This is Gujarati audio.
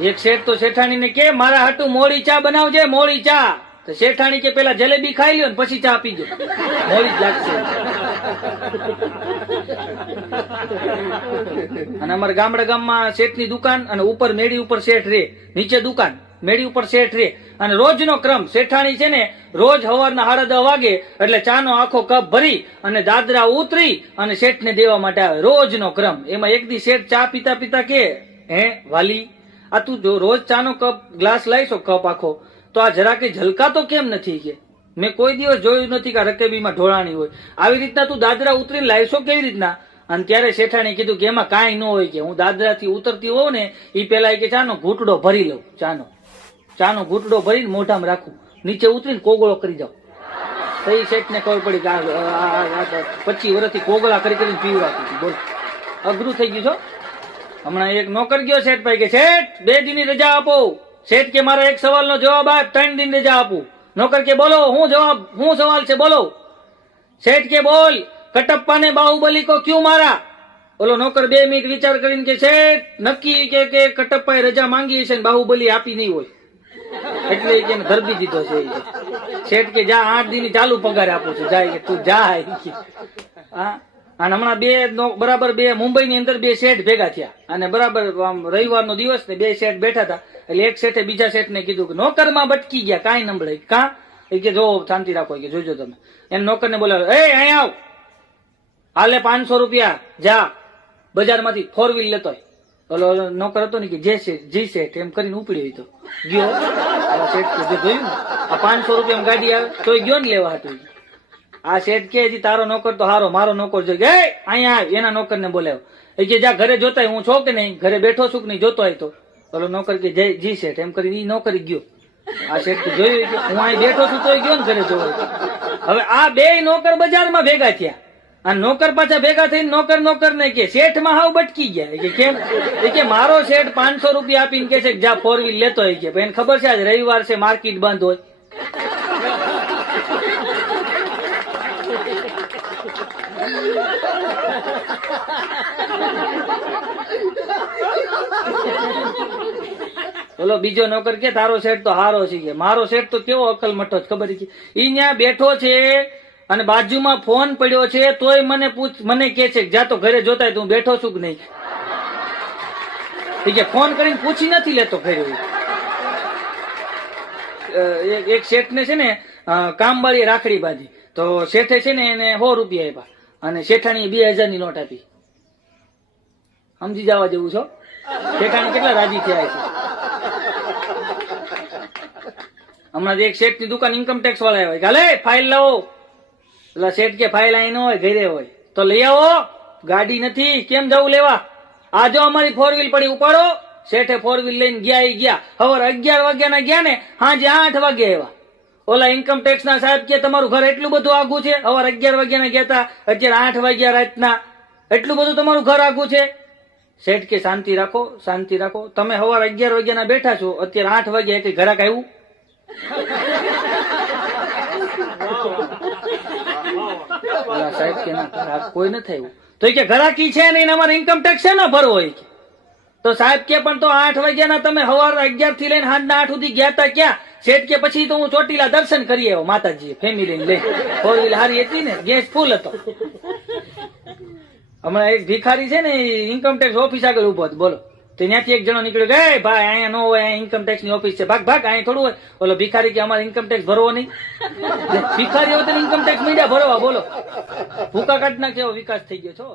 એક શેઠ તો શેઠાણી ને કે મારા હાટુ મોળી ચા બનાવજે, મોળી ચા. તો શેઠાણી કે પેલા જલેબી ખાઈ લ્યો ને પછી ચા પીજો, મોળી જ લાગશે. અને અમારા ગામમાં શેઠની દુકાન અને ઉપર મેડી ઉપર શેઠ રે, નીચે દુકાન, મેડી ઉપર શેઠ રે. અને રોજનો ક્રમ શેઠાણી છે ને રોજ સવારના 10:30 વાગે એટલે ચાનો આખો કપ ભરી અને દાદરા ઉતરી અને શેઠને દેવા માટે આવે. રોજનો ક્રમ. એમાં એક દી શેઠ ચા પીતા પીતા કે હે વાલી, આ તું જો રોજ ચાનો કપ ગ્લાસ લાવીશો કપ આખો, તો આ જરા કઈ ઝલકાતો કેમ નથી? કે મેં કોઈ દિવસ જોયું નથી કે રકેબીમાં ઢોળાણી હોય. આવી રીતના તું દાદરા ઉતરીને લાવીશો કેવી રીતના? અને ત્યારે શેઠાણી કીધું કે એમાં કાંઈ ન હોય, કે હું દાદરાથી ઉતરતી હોઉં ને એ પેલા કે ચાનો ઘૂંટડો ભરી લઉં, ચાનો ઘૂંટડો ભરીને મોઢામાં રાખું, નીચે ઉતરીને કોગળો કરી જાઉં. તો એ શેઠને ખબર પડી કે 25 વર્ષથી કોગળા કરી કરીને પીવડાતી હતી. બોલ, અઘરું થઈ ગયું છો. હમણાં એક નોકર ગયો શેઠ ભાઈ કે શેઠ 2 દિનની રજા આપો. શેઠ કે મારા એક સવાલનો જવાબ આપ, 3 દિન રજા આપું. નોકર કે બોલો, હું સવાલ છે બોલો. શેઠ કે બોલ, કટપ્પા ને બાહુબલી કો ક્યું મારા? બોલો નોકર 2 મિનિટ વિચાર કરીને કે શેઠ નક્કી કે કટપ્પાએ રજા માંગી છે ને બાહુબલી આપી નહીં હોય એટલે એને ધરબી દીધો છે. શેઠ કે જા 8 દિન ચાલુ પગાર આપું છું, જાય કે તું જા. હા, અને હમણાં બરાબર 2 મુંબઈની અંદર 2 શેઠ ભેગા થયા અને બરાબર રવિવારનો દિવસ ને 2 શેઠ બેઠા હતા. એટલે એક શેઠે બીજા શેઠને કીધું કે નોકરમાં બટકી ગયા, કાંઈ નંબળે. કાં? એ કે જો શાંતિ રાખો, કે જોજો તમે. એને નોકરને બોલાવ્યો, એ અહીંયા આવ, હાલે 500 રૂપિયા, જા બજારમાંથી 4 વ્હીલ લેતો. ઓલો નોકર હતો ને કે જી શેઠ એમ કરીને ઉપડ્યો તો ગયો. શેઠ જોયું ને આ 500 રૂપિયા ગાડી આવે તોય ગયો ને લેવા હતું. આ શેઠ કે તારો નોકર તો હારો, મારો નોકર જોઈ ગયો અહીંયા આવ. એના નોકર ને બોલાવ્યો. એ કે જા ઘરે જોતા હું છો કે નહીં, ઘરે બેઠો છું કે નહીં જોતો હોય તો. ઓલો નોકર કે જી શેઠ એમ કરીને નોકરી ગયો. આ શેઠ જોયું કે હું અહીં બેઠો છું તોય ગયો ને ઘરે જોવા. હવે આ 2 નોકર બજારમાં ભેગા થયા અને નોકર પાછા ભેગા થઈને નોકર ને કે શેઠ માં હાવ બટકી ગયા. કે કેમ? એ કે મારો શેઠ 500 રૂપિયા આપીને કે છે કે જા 4 વ્હીલ લેતો હોય. કે એને ખબર છે આજ રવિવાર છે, માર્કેટ બંધ હોય. બોલો બીજો નોકર કે તારો શેઠ તો હારો છે. કે મારો શેઠ તો કેવો અકલ મઠો છે ખબર છે. ઈ ત્યાં બેઠો છે અને બાજુમાં ફોન પડ્યો છે તોય મને કે છે જા તો ઘરે જોતા તું બેઠો છું કે નહીં. કે ફોન કરીને પૂછી નથી લેતો ઘરે. એક શેઠ ને છે ને કામવાળી રાખડી બાંધી તો શેઠે છે ને એને 100 રૂપિયા આપ્યા અને શેઠાણી 2000 ની નોટ આપી. સમજી જવા જેવું છો. શેઠાણી કેટલા રાજી થયા છે. હમણાં એક શેઠ ની દુકાન ઇન્કમ ટેક્સ વાળા આવ્યા કે હાલે ફાઇલ લાવો. એટલે શેઠ કે ફાઇલ અહીં ન હોય, ઘરે હોય. તો લઈ આવો, ગાડી નથી, કેમ જવું લેવા? આ જો અમારી 4 વ્હીલ પડી, ઉપાડો. શેઠે 4 વ્હીલ લઈને ગયા. સવારે 11 વાગ્યાના ગયા ને સાંજે 8 વાગે આવ્યા. ઓલા ઇન્કમ ટેક્સ ના સાહેબ કે તમારું ઘર એટલું બધું આઘું છે? સવારે 11 વાગ્યાના ગયા હતા, અત્યારે 8 વાગ્યા રાતના, એટલું બધું તમારું ઘર આઘું છે? શેઠ કે શાંતિ રાખો, શાંતિ રાખો. તમે સવારે 11 વાગ્યાના બેઠા છો, અત્યારે 8 વાગ્યા કઈ ઘરાક આવ્યું? સાહેબ કે ના ઘરાક કોઈ નથી આવ્યું. તો કે ઘરાકી છે ને અમારે ઇન્કમ ટેક્સ છે ને ભરવો હોય. તો સાહેબ કે પણ તો 8 વાગ્યાના તમે સવારે 11 થી લઈને સાંજના 8 સુધી ગયા હતા ક્યાં? શેઠ કે પછી તો હું ચોટીલા દર્શન કરી આવ્યો માતાજી ફેમિલી લઈ. 4 વ્હીલ હારી હતી ને, ગેસ ફૂલ હતો. હમણાં એક ભિખારી છે ને ઇન્કમ ટેક્સ ઓફિસ આગળ ઉભો હતો. બોલો તો ત્યાંથી એક જણો નીકળ્યો કે ભાઈ અહીંયા નો હોય, અહીંયા ઇન્કમ ટેક્સ ની ઓફિસ છે, ભાગ અહીંયા થોડું હોય. બોલો ભિખારી કે અમારે ઇન્કમ ટેક્સ ભરવો નહીં. ભિખારી હોય તો ઇન્કમ ટેક્સ મીડિયા ભરવા. બોલો ભૂકા કાઢના કેવો વિકાસ થઈ ગયો છો.